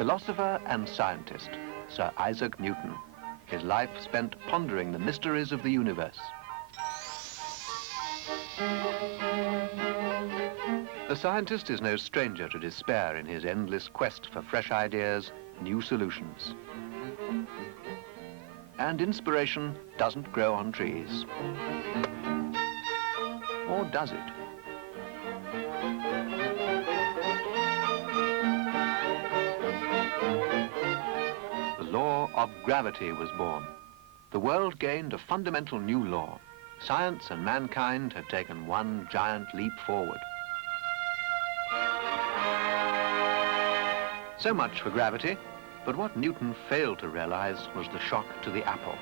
Philosopher and scientist, Sir Isaac Newton. His life spent pondering the mysteries of the universe. The scientist is no stranger to despair in his endless quest for fresh ideas, new solutions. And inspiration doesn't grow on trees. Or does it? The law of gravity was born. The world gained a fundamental new law. Science and mankind had taken one giant leap forward. So much for gravity, but what Newton failed to realize was the shock to the apple.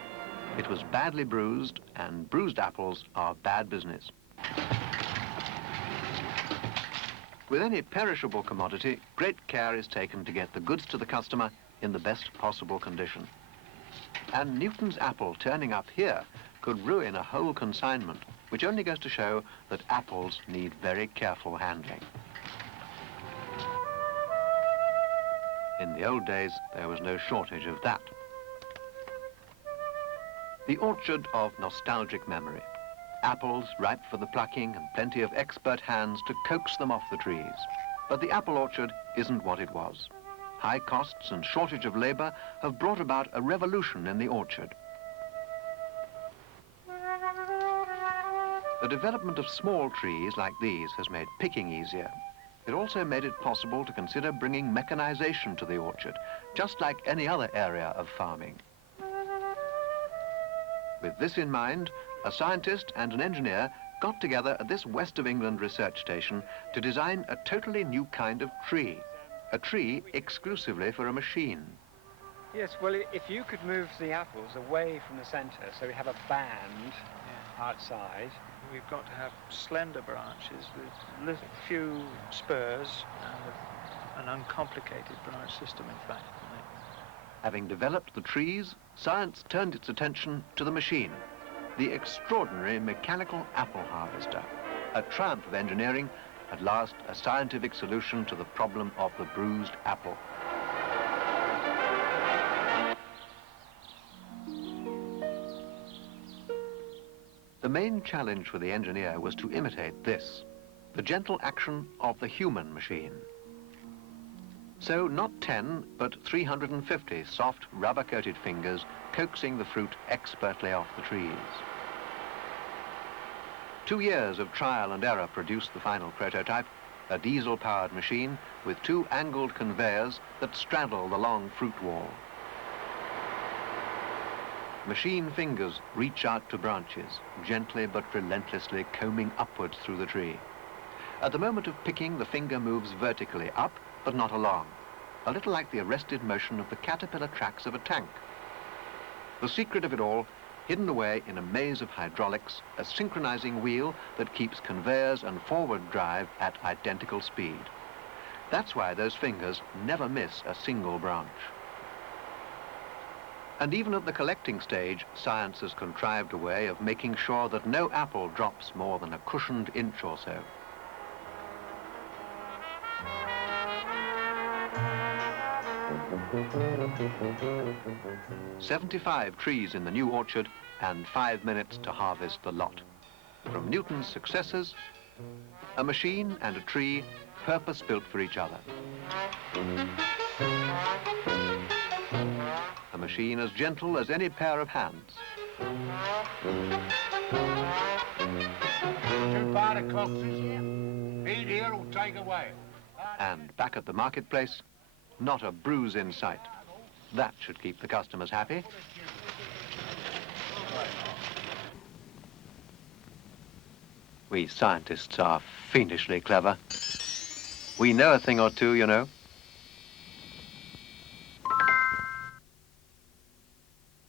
It was badly bruised, and bruised apples are bad business. With any perishable commodity, great care is taken to get the goods to the customer in the best possible condition. And Newton's apple turning up here could ruin a whole consignment, which only goes to show that apples need very careful handling. In the old days, there was no shortage of that. The orchard of nostalgic memory. Apples ripe for the plucking and plenty of expert hands to coax them off the trees. But the apple orchard isn't what it was. High costs and shortage of labor have brought about a revolution in the orchard. The development of small trees like these has made picking easier. It also made it possible to consider bringing mechanization to the orchard, just like any other area of farming. With this in mind, a scientist and an engineer got together at this West of England research station to design a totally new kind of tree, a tree exclusively for a machine. Yes, well, if you could move the apples away from the centre, so we have a band outside. We've got to have slender branches with few spurs and an uncomplicated branch system, in fact. Having developed the trees, science turned its attention to the machine, the extraordinary mechanical apple harvester. A triumph of engineering, at last a scientific solution to the problem of the bruised apple. The main challenge for the engineer was to imitate this, the gentle action of the human machine. So not 10, but 350 soft rubber-coated fingers coaxing the fruit expertly off the trees. 2 years of trial and error produced the final prototype, a diesel-powered machine with 2 angled conveyors that straddle the long fruit wall. Machine fingers reach out to branches, gently but relentlessly combing upwards through the tree. At the moment of picking, the finger moves vertically up, but not along, a little like the arrested motion of the caterpillar tracks of a tank. The secret of it all, hidden away in a maze of hydraulics, a synchronizing wheel that keeps conveyors and forward drive at identical speed. That's why those fingers never miss a single branch. And even at the collecting stage, science has contrived a way of making sure that no apple drops more than a cushioned inch or so. "75 trees in the new orchard and 5 minutes to harvest the lot. From Newton's successors, a machine and a tree purpose-built for each other. A machine as gentle as any pair of hands. Two powder coxes here. Feed here or take away. And back at the marketplace, not a bruise in sight. That should keep the customers happy. We scientists are fiendishly clever. We know a thing or two, you know.